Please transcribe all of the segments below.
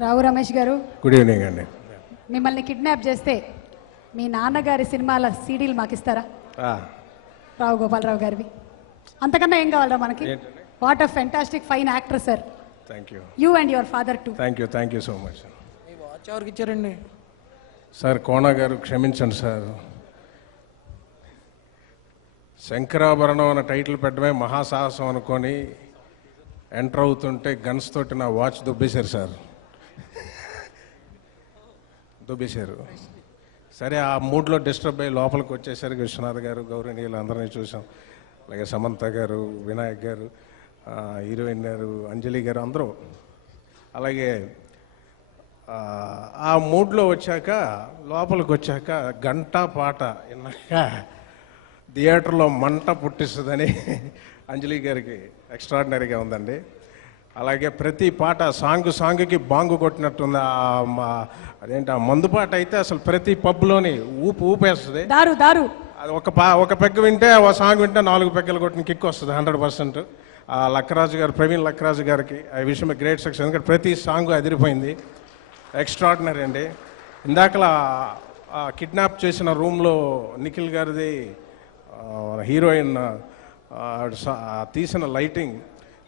రావు రమేష్ గారు, good evening అండి. మిమ్మల్ని కిడ్నాప్ చేస్తే మీ నాన్నగారి సినిమాల సీడీలు మాకు ఇస్తారా? రావు గోపాలరావు గారివి. అంతకన్నా ఏం కావాలరా మనకి? What a fantastic fine actor sir. Thank you. You and your father to. Thank you so much. Me watch ఎవరికి ఇచ్చారండి? సార్ కోన గారు క్షమించండి సార్. శంకరాభరణం అన్న టైటిల్ పెట్టడమే మహాసాహసం అనుకొని ఎంటర్ అవుతుంటే గన్స్ తోటి నా వాచ్ దుబ్బేశారు సార్. దుబ్బేశారు. సరే ఆ మూడ్లో డిస్టర్బ్ అయ్యి లోపలికి వచ్చేసరికి విశ్వనాథ్ గారు, గౌరవనీయులు అందరినీ చూసాం. అలాగే సమంత గారు, వినాయక్ గారు, హీరోయిన్ గారు, అంజలి గారు అందరూ. అలాగే ఆ మూడ్లో వచ్చాక లోపలికి వచ్చాక గంట పాట విన్నాక థియేటర్లో మంట పుట్టిస్తుందని అంజలి గారికి ఎక్స్ట్రాడినరీగా ఉందండి. అలాగే ప్రతి పాట సాంగ్కి బాంగు కొట్టినట్టుంది. అదేంటి ఆ మందు పాట అయితే అసలు ప్రతి పబ్లోని ఊపేస్తుంది. దారు అది ఒక పెగ్గ వింటే ఒక సాంగ్ వింటే 4 పెగ్గలు కొట్టిన కిక్ వస్తుంది 100%. లక్కరాజు గారు, ప్రవీణ్ లక్కరాజు గారికి I wish him great success. ఎందుకంటే ప్రతి సాంగ్ అదిరిపోయింది. ఎక్స్ట్రాడినరీ అండి. ఇందాకలా కిడ్నాప్ చేసిన రూమ్లో నిఖిల్ గారిది హీరోయిన్ తీసిన లైటింగ్,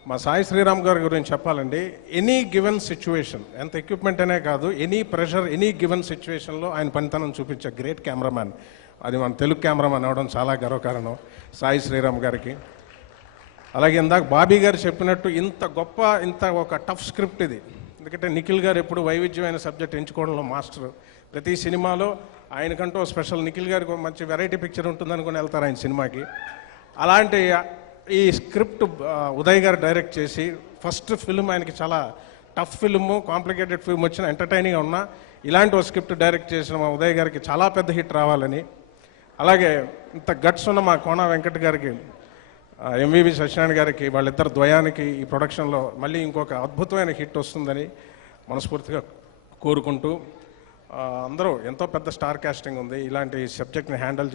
మా సాయి శ్రీరామ్ గారి గురించి చెప్పాలండి. ఎనీ గివెన్ సిచ్యువేషన్, ఎంత ఎక్విప్మెంట్ అనే కాదు, ఎనీ ప్రెషర్, ఎనీ గివెన్ సిచ్యువేషన్లో ఆయన పనితనం చూపించే గ్రేట్ కెమెరామ్యాన్. అది మన తెలుగు కెమెరామ్యాన్ అవడం చాలా గర్వకారణం సాయి శ్రీరామ్ గారికి. అలాగే ఇందాక బాబీ గారు చెప్పినట్టు ఇంత ఒక టఫ్ స్క్రిప్ట్ ఇది. ఎందుకంటే నిఖిల్ గారు ఎప్పుడు వైవిధ్యమైన సబ్జెక్ట్ ఎంచుకోవడంలో మాస్టర్. ప్రతి సినిమాలో ఆయనకంటూ స్పెషల్, నిఖిల్ గారికి మంచి వెరైటీ పిక్చర్ ఉంటుందనుకుని వెళ్తారు ఆయన సినిమాకి. అలాంటి ఈ స్క్రిప్ట్ ఉదయ్ గారు డైరెక్ట్ చేసి, ఫస్ట్ ఫిల్మ్ ఆయనకి చాలా టఫ్ ఫిల్ము, కాంప్లికేటెడ్ ఫిల్మ్ వచ్చిన ఎంటర్టైనింగ్గా ఉన్నా ఇలాంటి ఒక స్క్రిప్ట్ డైరెక్ట్ చేసిన మా ఉదయ్ గారికి చాలా పెద్ద హిట్ రావాలని, అలాగే ఇంత గట్స్ ఉన్న మా కోన వెంకట్ గారికి, ఎంవివి సత్యనారాయణ గారికి, వాళ్ళిద్దరు ద్వయానికి ఈ ప్రొడక్షన్లో మళ్ళీ ఇంకొక అద్భుతమైన హిట్ వస్తుందని మనస్ఫూర్తిగా కోరుకుంటూ, అందరూ ఎంతో పెద్ద స్టార్ కాస్టింగ్ ఉంది. ఇలాంటి సబ్జెక్ట్ని హ్యాండిల్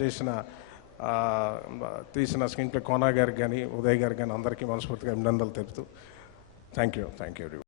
తీసిన స్క్రీన్ ప్లే కోనా గారికి కానీ, ఉదయ్ గారికి కానీ అందరికీ మనస్ఫూర్తిగా అభినందనలు తెలుపుతూ థ్యాంక్ యూ.